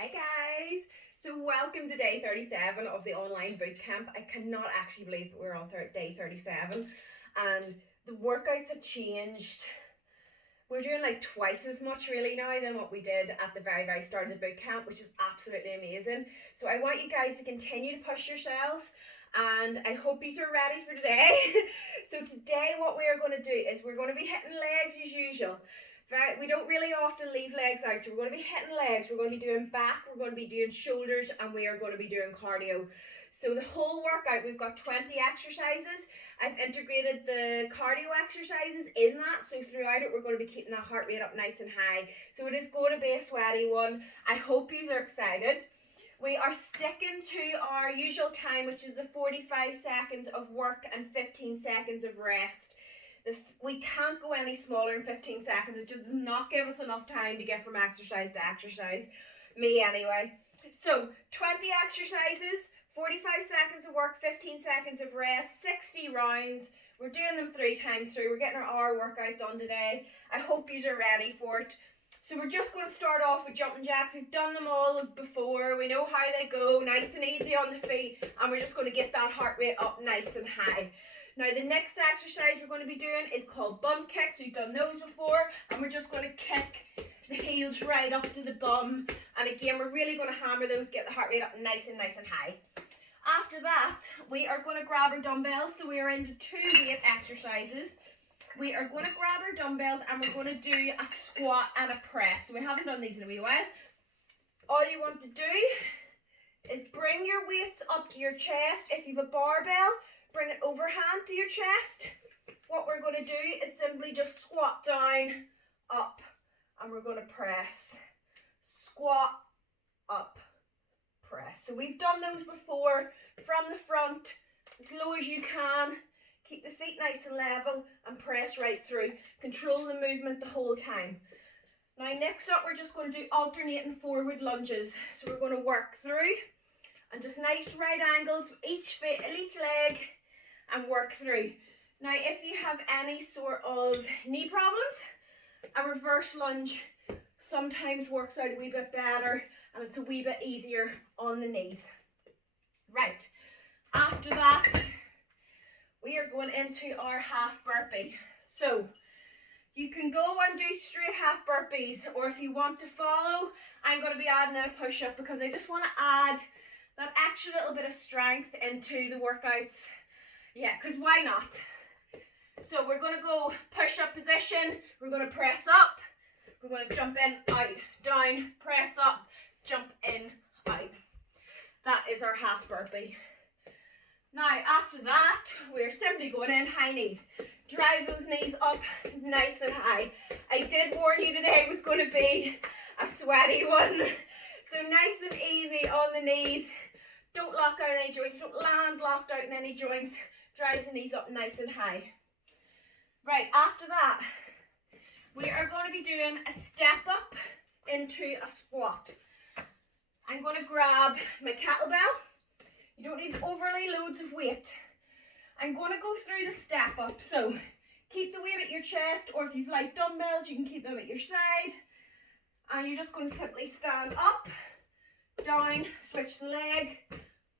Hi guys! So welcome to day 37 of the online bootcamp. I cannot actually believe that we're on day 37 and the workouts have changed. We're doing like twice as much really now than what we did at the very start of the bootcamp, which is absolutely amazing. So I want you guys to continue to push yourselves and I hope you are ready for today. So today what we are going to do is we're going to be hitting legs as usual. We don't really often leave legs out, so we're going to be hitting legs, we're going to be doing back, we're going to be doing shoulders, and we are going to be doing cardio. So the whole workout, we've got 20 exercises. I've integrated the cardio exercises in that, so throughout it we're going to be keeping that heart rate up nice and high. So it is going to be a sweaty one. I hope you are excited. We are sticking to our usual time, which is the 45 seconds of work and 15 seconds of rest. We can't go any smaller in 15 seconds. It just does not give us enough time to get from exercise to exercise. Me anyway. So 20 exercises, 45 seconds of work, 15 seconds of rest, 60 rounds. We're doing them 3 times through. We're getting our hour workout done today. I hope you are ready for it. So we're just going to start off with jumping jacks. We've done them all before. We know how they go, nice and easy on the feet. And we're just going to get that heart rate up nice and high. Now the next exercise we're going to be doing is called bum kicks. We've done those before and we're just going to kick the heels right up to the bum. And again, we're really going to hammer those, get the heart rate up nice and high. After that, we are going to grab our dumbbells. So we are into 2 weight exercises. We are going to grab our dumbbells and we're going to do a squat and a press. So we haven't done these in a wee while. All you want to do is bring your weights up to your chest. If you've a barbell, bring it overhand to your chest. What we're going to do is simply just squat down, up, and we're going to press. Squat, up, press. So we've done those before from the front, as low as you can. Keep the feet nice and level and press right through. Control the movement the whole time. Now next up, we're just going to do alternating forward lunges. So we're going to work through and just nice right angles each leg and work through. Now if you have any sort of knee problems, a reverse lunge sometimes works out a wee bit better and it's a wee bit easier on the knees. Right, after that we are going into our half burpee. So you can go and do straight half burpees, or if you want to follow, I'm going to be adding in a push-up because I just want to add that extra little bit of strength into the workouts. Yeah, because why not? So we're going to go push-up position. We're going to press up. We're going to jump in, out, down, press up, jump in, out. That is our half burpee. Now, after that, we're simply going in high knees. Drive those knees up nice and high. I did warn you today was going to be a sweaty one. So nice and easy on the knees. Don't lock out any joints. Don't land locked out in any joints. Drive the knees up nice and high. Right, after that, we are going to be doing a step up into a squat. I'm going to grab my kettlebell. You don't need overly loads of weight. I'm going to go through the step up. So keep the weight at your chest, or if you've light dumbbells, you can keep them at your side. And you're just going to simply stand up, down, switch the leg,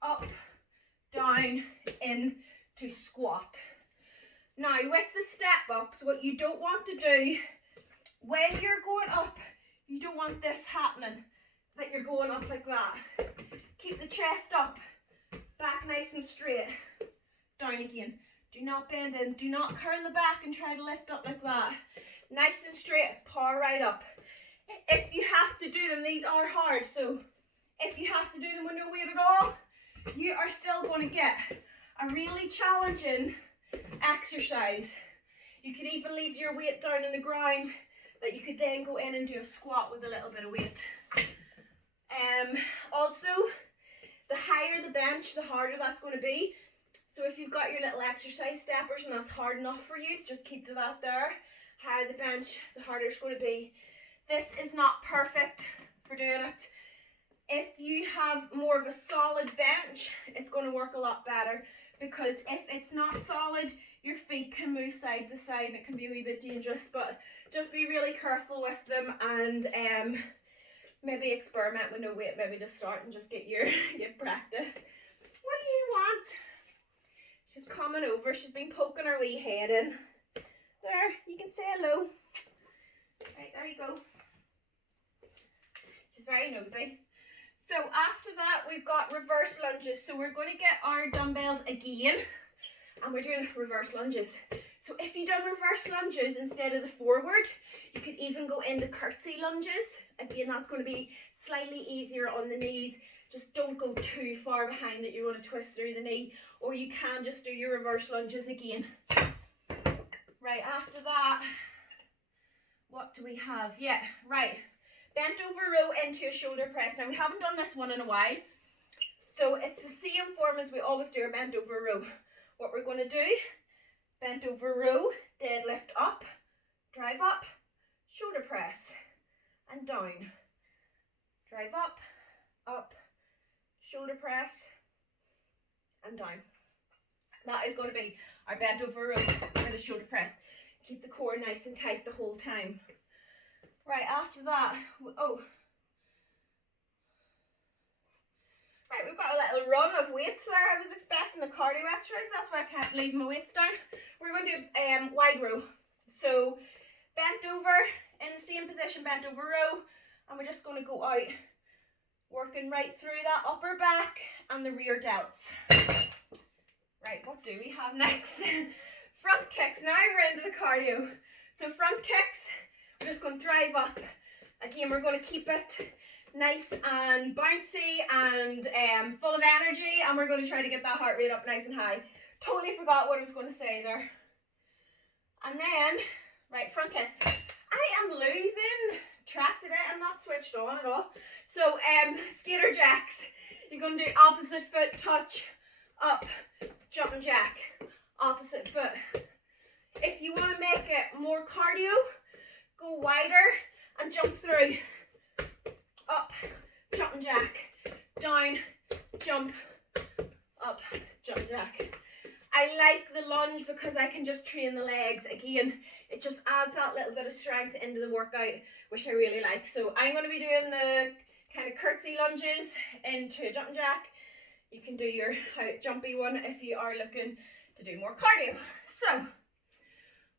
up, down, in to squat. Now with the step ups, what you don't want to do when you're going up, you don't want this happening, that you're going up like that. Keep the chest up, back nice and straight, down again. Do not bend in, do not curl the back and try to lift up like that. Nice and straight, power right up. If you have to do them, these are hard, so if you have to do them with no weight at all, you are still going to get a really challenging exercise. You could even leave your weight down on the ground that you could then go in and do a squat with a little bit of weight. Also, the higher the bench, the harder that's going to be. So if you've got your little exercise steppers and that's hard enough for you, so just keep to that there. Higher the bench, the harder it's going to be. This is not perfect for doing it. If you have more of a solid bench, it's going to work a lot better, because if it's not solid, your feet can move side to side and it can be a wee bit dangerous, but just be really careful with them and maybe experiment with no weight, maybe just start and just get practice. What do you want? She's coming over. She's been poking her wee head in. There, you can say hello. Right, there you go. She's very nosy. So after that, we've got reverse lunges. So we're going to get our dumbbells again, and we're doing reverse lunges. So if you done reverse lunges instead of the forward, you could even go into curtsy lunges. Again, that's going to be slightly easier on the knees. Just don't go too far behind that you're going to twist through the knee, or you can just do your reverse lunges again. Right, after that, what do we have? Yeah, right. Bent over row into a shoulder press. Now, we haven't done this one in a while, so it's the same form as we always do our bent over row. What we're going to do, bent over row, deadlift up, drive up, shoulder press, and down. Drive up, shoulder press, and down. That is going to be our bent over row for the shoulder press. Keep the core nice and tight the whole time. Right, after that, oh. Right, we've got a little run of weights there. I was expecting a cardio exercise, that's why I can't leave my weights down. We're going to do wide row. So, bent over, in the same position, bent over row, and we're just going to go out, working right through that upper back and the rear delts. Right, what do we have next? Front kicks. Now we're into the cardio. So front kicks, we're just going to drive up. Again, we're going to keep it nice and bouncy and full of energy, and we're going to try to get that heart rate up nice and high. Totally forgot what I was going to say there. And then, right, front kicks. I am losing track today. I'm not switched on at all. So, skater jacks. You're going to do opposite foot touch, up, jumping jack, opposite foot. If you want to make it more cardio, go wider and jump through. Up, jumping jack, down, jump, up, jump jack. I like the lunge because I can just train the legs. Again, it just adds that little bit of strength into the workout, which I really like. So I'm going to be doing the kind of curtsy lunges into jumping jack. You can do your jumpy one if you are looking to do more cardio. So,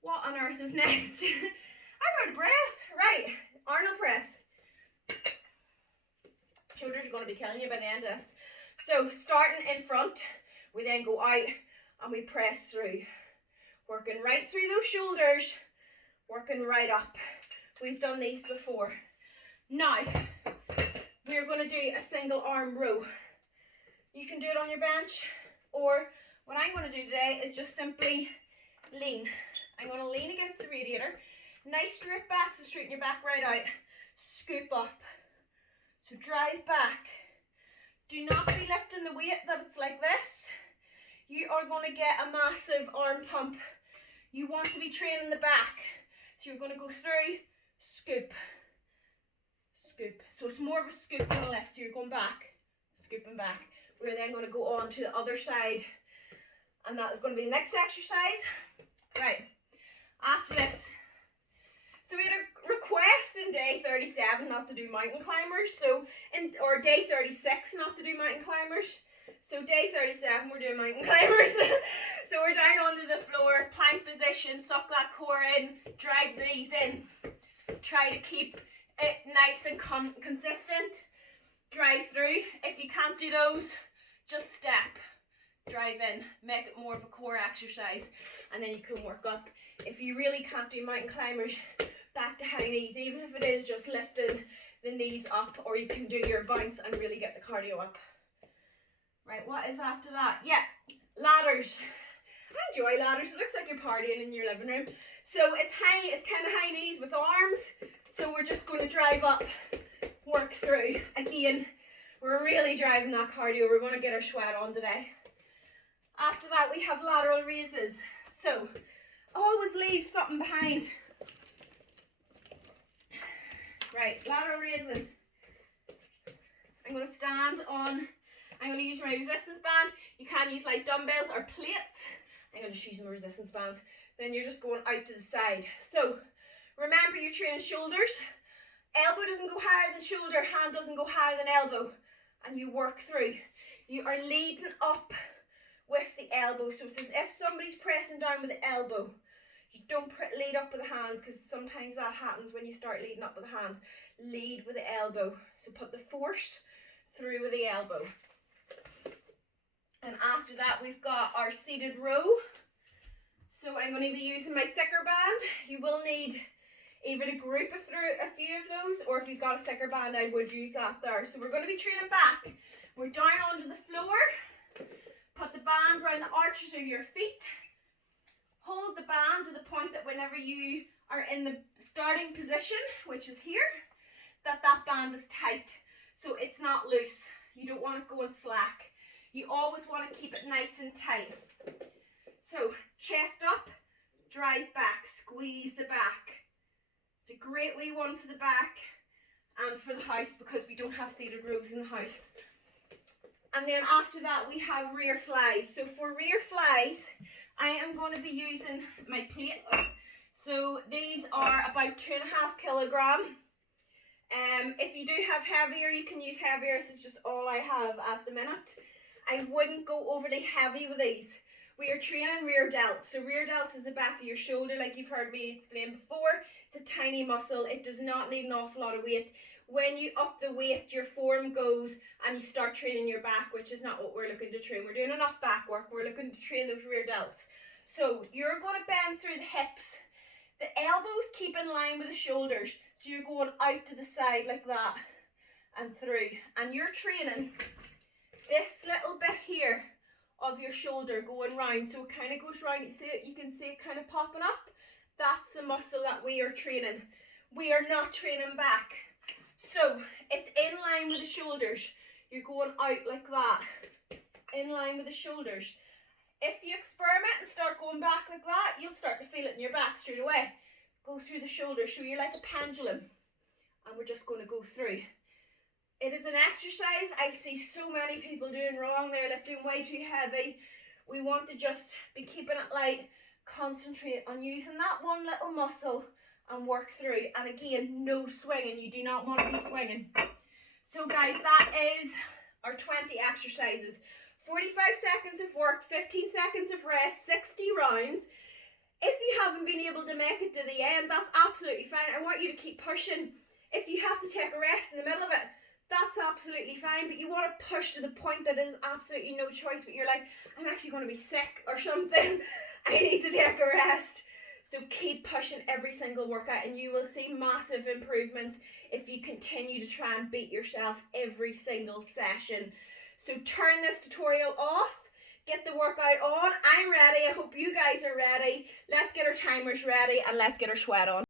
what on earth is next? I'm out of breath. Right, Arnold press. Shoulders are going to be killing you by the end of this. So, starting in front, we then go out and we press through. Working right through those shoulders, working right up. We've done these before. Now, we're going to do a single arm row. You can do it on your bench, or what I'm going to do today is just simply lean. I'm going to lean against the radiator. Nice straight back, so straighten your back right out. Scoop up. So drive back. Do not be lifting the weight that it's like this. You are going to get a massive arm pump. You want to be training the back. So you're going to go through, scoop, scoop. So it's more of a scoop than a lift. So you're going back, scooping back. We're then going to go on to the other side, and that is going to be the next exercise. Right, after this, so we had a request in day 37 not to do mountain climbers, or day 36 not to do mountain climbers. So day 37 we're doing mountain climbers. So we're down onto the floor, plank position, suck that core in, drive the knees in. Try to keep it nice and consistent. Drive through. If you can't do those, just step, drive in, make it more of a core exercise, and then you can work up. If you really can't do mountain climbers, back to high knees, even if it is just lifting the knees up, or you can do your bounce and really get the cardio up. Right, what is after that? Yeah, ladders. I enjoy ladders. It looks like you're partying in your living room. So it's kind of high knees with arms. So we're just going to drive up, work through. Again, we're really driving that cardio. We're going to get our sweat on today. After that, we have lateral raises. So always leave something behind. Right, lateral raises. I'm going to stand on, I'm going to use my resistance band. You can use like dumbbells or plates. I'm going to just use my resistance bands. Then you're just going out to the side. So remember, you're training shoulders. Elbow doesn't go higher than shoulder, hand doesn't go higher than elbow, and you work through. You are leading up with the elbow, so it's as if somebody's pressing down with the elbow. You don't lead up with the hands, because sometimes that happens when you start leading up with the hands. Lead with the elbow, so put the force through with the elbow. And after that, we've got our seated row. So I'm going to be using my thicker band. You will need either to group through a few of those, or if you've got a thicker band, I would use that there. So we're going to be training back. We're down onto the floor. Put the band around the arches of your feet. Hold the band to the point that whenever you are in the starting position, which is here, that band is tight. So it's not loose. You don't want it going slack. You always want to keep it nice and tight. So chest up, drive back, squeeze the back. It's a great wee one for the back and for the house, because we don't have seated rows in the house. And then after that, we have rear flies. So for rear flies, I am going to be using my plates. So these are about 2.5 kilograms. If you do have heavier, you can use heavier. This is just all I have at the minute. I wouldn't go overly heavy with these. We are training rear delts. So rear delts is the back of your shoulder, like you've heard me explain before. It's a tiny muscle. It does not need an awful lot of weight. When you up the weight, your form goes and you start training your back, which is not what we're looking to train. We're doing enough back work. We're looking to train those rear delts. So you're going to bend through the hips. The elbows keep in line with the shoulders. So you're going out to the side like that and through. And you're training this little bit here of your shoulder going round. So it kind of goes round. You can see it kind of popping up. That's the muscle that we are training. We are not training back. So it's in line with the shoulders. You're going out like that, in line with the shoulders. If you experiment and start going back like that, you'll start to feel it in your back straight away. Go through the shoulders. So you're like a pendulum. And we're just going to go through. It is an exercise I see so many people doing wrong. They're lifting way too heavy. We want to just be keeping it light. Concentrate on using that one little muscle and work through. And again, no swinging. You do not want to be swinging. So guys, that is our 20 exercises. 45 seconds of work, 15 seconds of rest, 60 rounds. If you haven't been able to make it to the end, that's absolutely fine. I want you to keep pushing. If you have to take a rest in the middle of it, that's absolutely fine. But you want to push to the point that is absolutely no choice, but you're like, I'm actually going to be sick or something. I need to take a rest. So keep pushing every single workout, and you will see massive improvements if you continue to try and beat yourself every single session. So turn this tutorial off, get the workout on. I'm ready. I hope you guys are ready. Let's get our timers ready and let's get our sweat on.